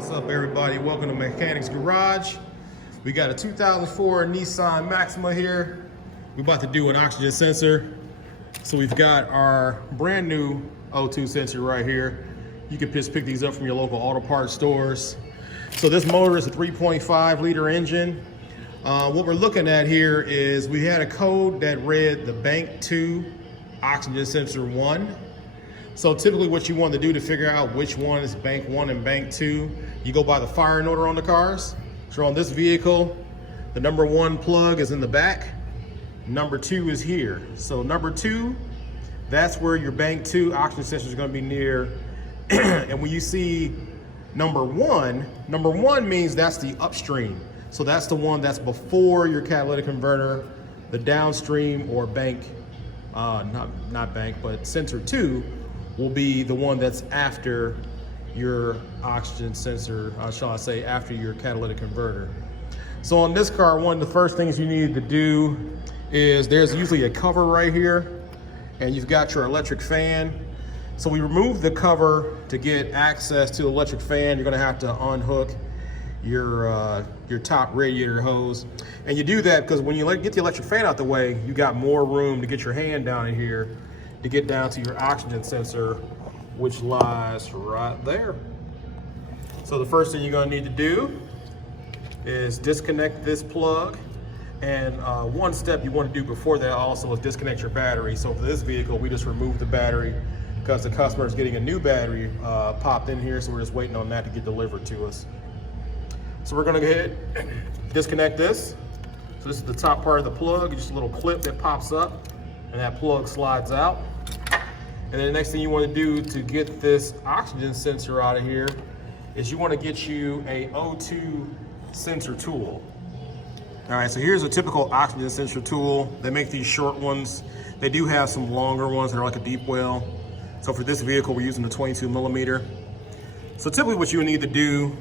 What's up, everybody? Welcome to Mechanics Garage. We got a 2004 Nissan Maxima here. We're about to do an oxygen sensor. So we've got our brand new O2 sensor right here. You can just pick these up from your local auto parts stores. So this motor is a 3.5 liter engine. What we're looking at here is we had a code that read the bank 2 oxygen sensor 1. So typically what you want to do to figure out which one is bank 1 and bank 2, you go by the fire noter on the cars. So on this vehicle, the number 1 plug is in the back, number 2 is here. So number 2, that's where your bank 2 oxygen sensor is going to be near. And when you see number 1 means that's the upstream. So that's the one that's before your catalytic converter. The downstream or bank, not bank, but sensor 2 will be the one that's after your oxygen sensor, shall I say, after your catalytic converter. So on this car, one of the first things you need to do is there's usually a cover right here, and you've got your electric fan. So we remove the cover to get access to the electric fan. You're gonna have to unhook your top radiator hose. And you do that because when you get the electric fan out the way, you got more room to get your hand down in here to get down to your oxygen sensor, which lies right there. So the first thing you're gonna need to do is disconnect this plug. And one step you want to do before that also is disconnect your battery. So for this vehicle, we just removed the battery because the customer is getting a new battery popped in here, so we're just waiting on that to get delivered to us. So we're gonna go ahead and disconnect this. So this is the top part of the plug, just a little clip that pops up and that plug slides out. And then the next thing you want to do to get this oxygen sensor out of here is you want to get you a O2 sensor tool. All right, so here's a typical oxygen sensor tool. They make these short ones. They do have some longer ones that are like a deep well. So for this vehicle, we're using the 22 millimeter. So typically what you need to do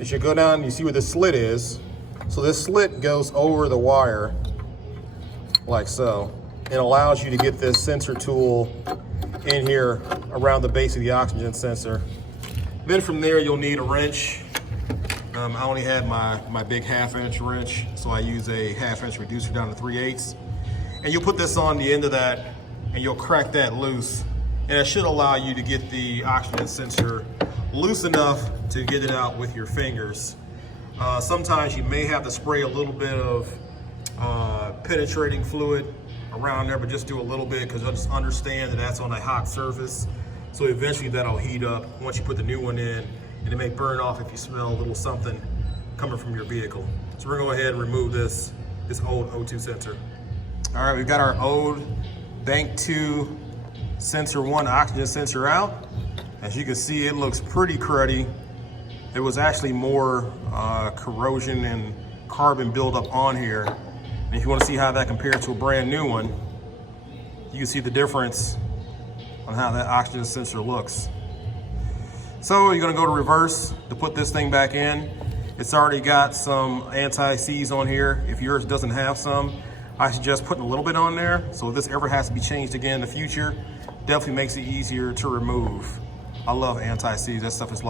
is you go down and you see where this slit is. So this slit goes over the wire like so. It allows you to get this sensor tool in here around the base of the oxygen sensor. Then from there, you'll need a wrench. I only had my big 1/2 inch wrench, so I use a 1/2 inch reducer down to 3/8. And you'll put this on the end of that and you'll crack that loose. And it should allow you to get the oxygen sensor loose enough to get it out with your fingers. Sometimes you may have to spray a little bit of penetrating fluid around there, but just do a little bit because you'll just understand that that's on a hot surface. So eventually that'll heat up once you put the new one in, and it may burn off if you smell a little something coming from your vehicle. So we're gonna go ahead and remove this old O2 sensor. All right, we've got our old bank 2 sensor 1 oxygen sensor out. As you can see, it looks pretty cruddy. There was actually more corrosion and carbon buildup on here. And if you want to see how that compares to a brand new one, you can see the difference on how that oxygen sensor looks. So you're going to go to reverse to put this thing back in. It's already got some anti-seize on here. If yours doesn't have some, I suggest putting a little bit on there. So if this ever has to be changed again in the future, definitely makes it easier to remove. I love anti-seize. That stuff is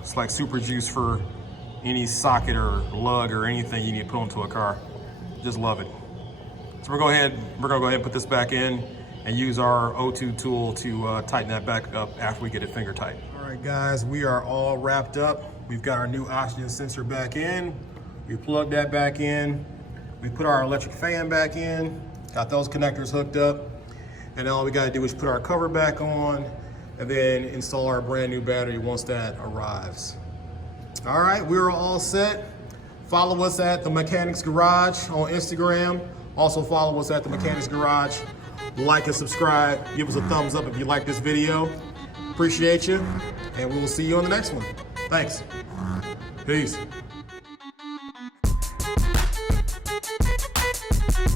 it's like super juice for any socket or lug or anything you need to put onto a car. Just love it. So we're gonna go ahead and put this back in and use our O2 tool to tighten that back up after we get it finger tight. All right, guys, we are all wrapped up. We've got our new oxygen sensor back in. We plugged that back in. We put our electric fan back in, got those connectors hooked up. And all we gotta do is put our cover back on and then install our brand new battery once that arrives. All right, we're all set. Follow us at the Mechanics Garage on Instagram. Also follow us at the Mechanics Garage. Like and subscribe. Give us a thumbs up if you like this video. Appreciate you, and we will see you on the next one. Thanks. Peace.